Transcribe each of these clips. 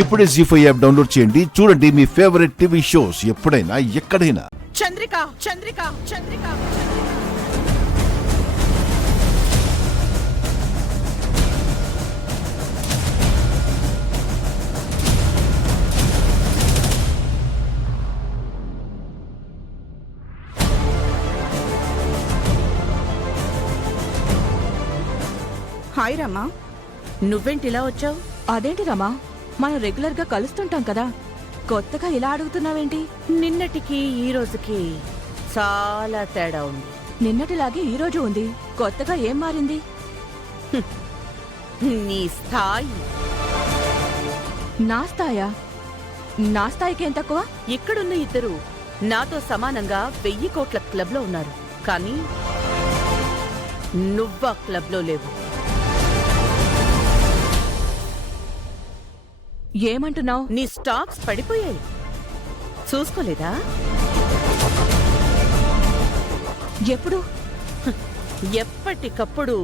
ఇప్పుడే జీ5 app download చేయండి. చూడండి మీ ఫేవరెట్ టీవీ షోస్ ఎప్పుడైనా ఎక్కడైనా. చంద్రిక చంద్రిక చంద్రిక హాయ్ రమా. నువ్వేంటి ఇలా వచ్చావు? అదేంటి రమా, మనం రెగ్యులర్ గా కలుస్తుంటాం కదా, కొత్తగా ఇలా అడుగుతున్నావేంటి? నిన్నటికి ఈ రోజుకి చాలా తేడా ఉంది. నిన్నటిలాగే ఈ రోజు ఉంది, కొత్తగా ఏం మారింది? నీ స్థాయి. నా స్థాయా? నా స్థాయికి ఏం తక్కువ? ఇక్కడున్న ఇద్దరు నాతో సమానంగా 1000 కోట్ల క్లబ్లో ఉన్నారు, కానీ నువ్వా క్లబ్లో లేవు. ఏమంటున్నావు? నీ స్టాక్స్ పడిపోయాయి, చూసుకోలేదా? ఎప్పుడు? ఎప్పటికప్పుడు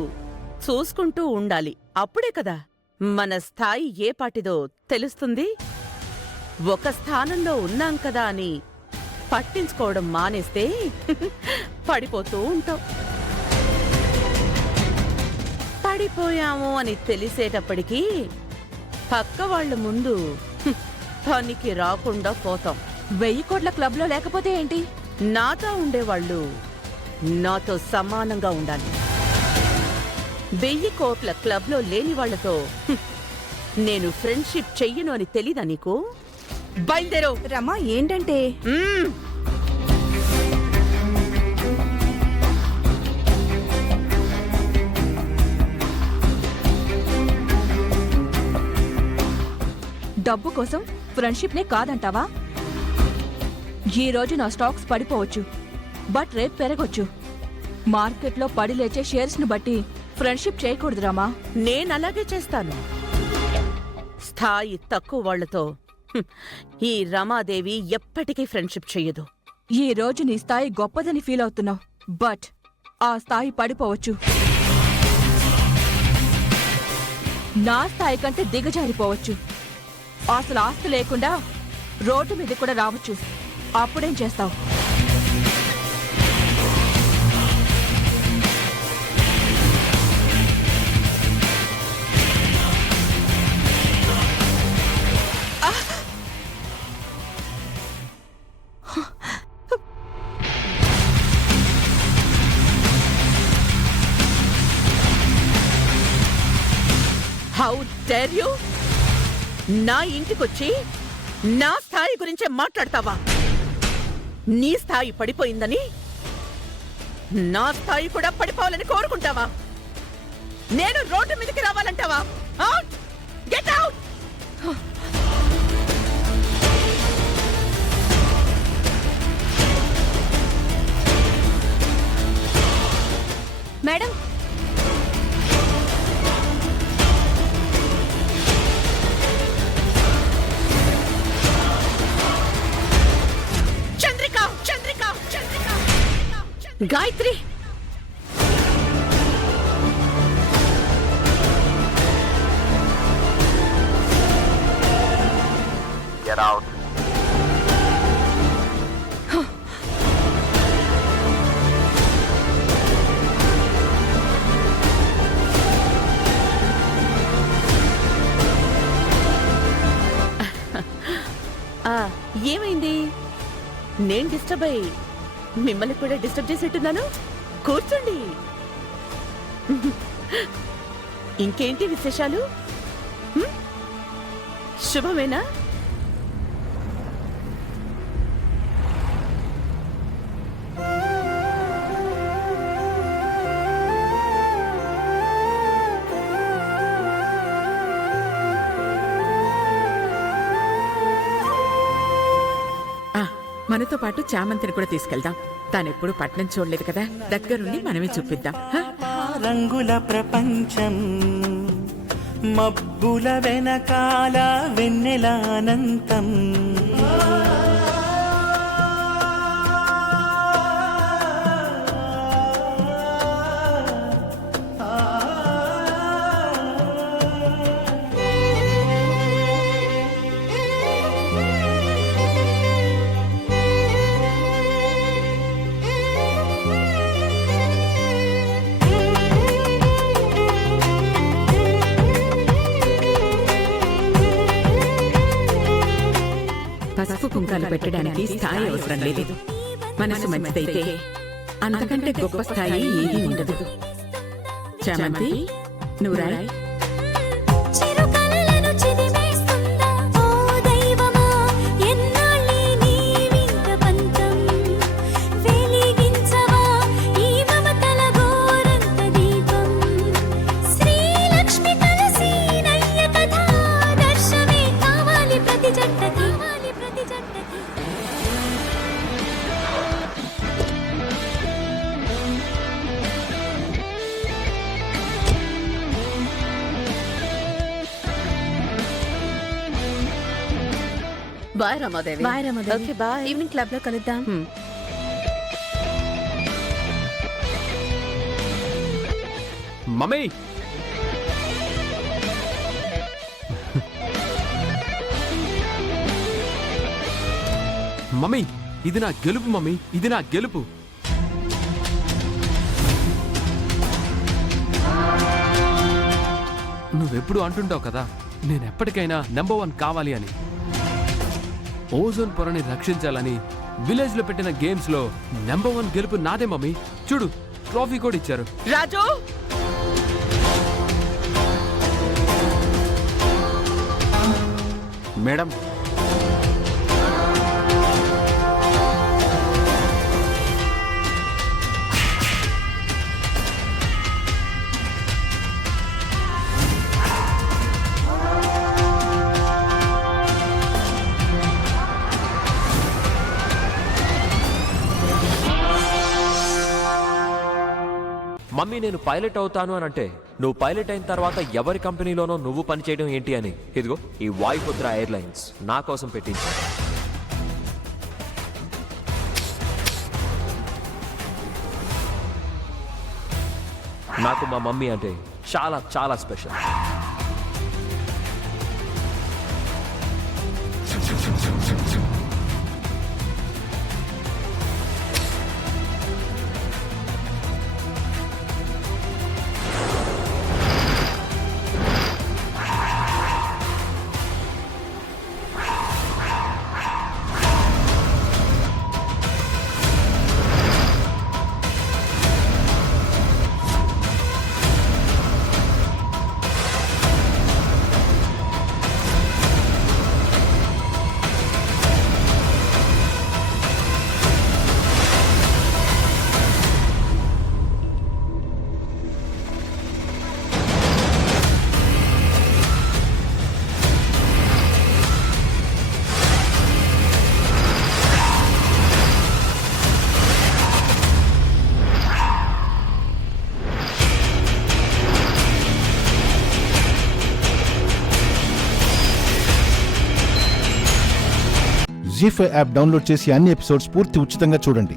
చూసుకుంటూ ఉండాలి, అప్పుడే కదా మన స్థాయి ఏ పాటిదో తెలుస్తుంది. ఒక స్థానంలో ఉన్నాం కదా అని పట్టించుకోవడం మానేస్తే పడిపోతూ ఉంటాం. పడిపోయాము అని తెలిసేటప్పటికీ పక్క వాళ్ళ ముందు పనికి రాకుండా పోతాం. 1000 కోట్ల క్లబ్ లో లేకపోతే ఏంటి? నాతో ఉండేవాళ్ళు నాతో సమానంగా ఉండాలి. 1000 కోట్ల క్లబ్లో లేని వాళ్లతో నేను ఫ్రెండ్షిప్ చెయ్యను అని తెలీదా నీకు? బయలుదేరో. రమా, ఏంటంటే? డబ్బు కోసం ఫ్రెండ్షిప్ నే కాదంటావా? ఈ రోజు నా స్టాక్స్ పడిపోవచ్చు, బట్ రేపు పెరగొచ్చు. మార్కెట్లో పడి లేచే షేర్స్ ను బట్టి ఫ్రెండ్షిప్ చేయకూడదు రామా. నేనలాగే చేస్తాను. స్థాయి తక్కువ వాళ్లతో ఈ రమాదేవి ఎప్పటికీ ఫ్రెండ్షిప్ చెయ్యదు. ఈ రోజు నీ స్థాయి గొప్పదని ఫీల్ అవుతున్నావు, బట్ ఆ స్థాయి పడిపోవచ్చు. నా స్థాయి కంటే దిగజారిపోవచ్చు. అసలు ఆస్తి లేకుండా రోడ్డు మీద కూడా రావచ్చు. అప్పుడేం చేస్తావు? How dare you! నా ఇంటికొచ్చి నా స్థాయి గురించే మాట్లాడతావా? నీ స్థాయి పడిపోయిందని నా స్థాయి కూడా పడిపోవాలని కోరుకుంటావా? నేను రోడ్డు మీదకి రావాలంటావా? Get out! Madam, Gayatri, Get out. ఏమైంది? నేను డిస్టర్బ్ అయ్యి మిమ్మల్ని కూడా డిస్టర్బ్ చేసేట్టున్నాను. కూర్చోండి. ఇంకేంటి విశేషాలు? శుభమేనా? మనతో పాటు చామంతిని కూడా తీసుకెళ్దాం. తానెప్పుడు పట్నం చూడలేదు కదా, దగ్గరుండి మనమే చూపిద్దాం. రంగుల ప్రపంచం, మబ్బుల వెనకాల వెన్నెల అనంతం. పసుపు కుంకాలు పెట్టడానికి స్థాయి అవసరం లేదు. మనసు మంచిదైతే అంతకంటే గొప్ప స్థాయి ఏదీ ఉండదు. చామంతి, నువ్వు రాయ్. చిరుకలలను చిదిమేస్తుందా ఓ దైవమా ఎన్నాళ్ళీ నీ వింత పంతం వెలిగించవా ఈ మమతల గోరంత దీపం శ్రీలక్ష్మి కలిసి నయ్య కథ దర్శమే కావాలి ప్రతి జంటకి bye Ramadevi. Bye Ramadevi. Okay bye. Evening club లో కలుద్దాం. మమ్మీ మమ్మీ ఇది నా గెలుపు మమ్మీ, ఇది నా గెలుపు. నువ్వెప్పుడు అంటుంటావు కదా నేను ఎప్పటికైనా నెంబర్ 1 కావాలి అని. ఓజోన్ పొరని రక్షించాలని విలేజ్ లో పెట్టిన గేమ్స్ లో నెంబర్ 1 గెలుపు నాదే మమ్మీ. చూడు ట్రోఫీ కూడా ఇచ్చారు. రాజు మేడం మమ్మీ నేను పైలట్ అవుతాను అని అంటే నువ్వు పైలట్ అయిన తర్వాత ఎవరి కంపెనీలోనో నువ్వు పనిచేయడం ఏంటి అని ఇదిగో ఈ వాయుపుత్ర ఎయిర్లైన్స్ నా కోసం పెట్టించాను. నాకు మా మమ్మీ అంటే చాలా చాలా స్పెషల్. జీ5 యాప్ డౌన్లోడ్ చేసి అన్ని ఎపిసోడ్స్ పూర్తి ఉచితంగా చూడండి.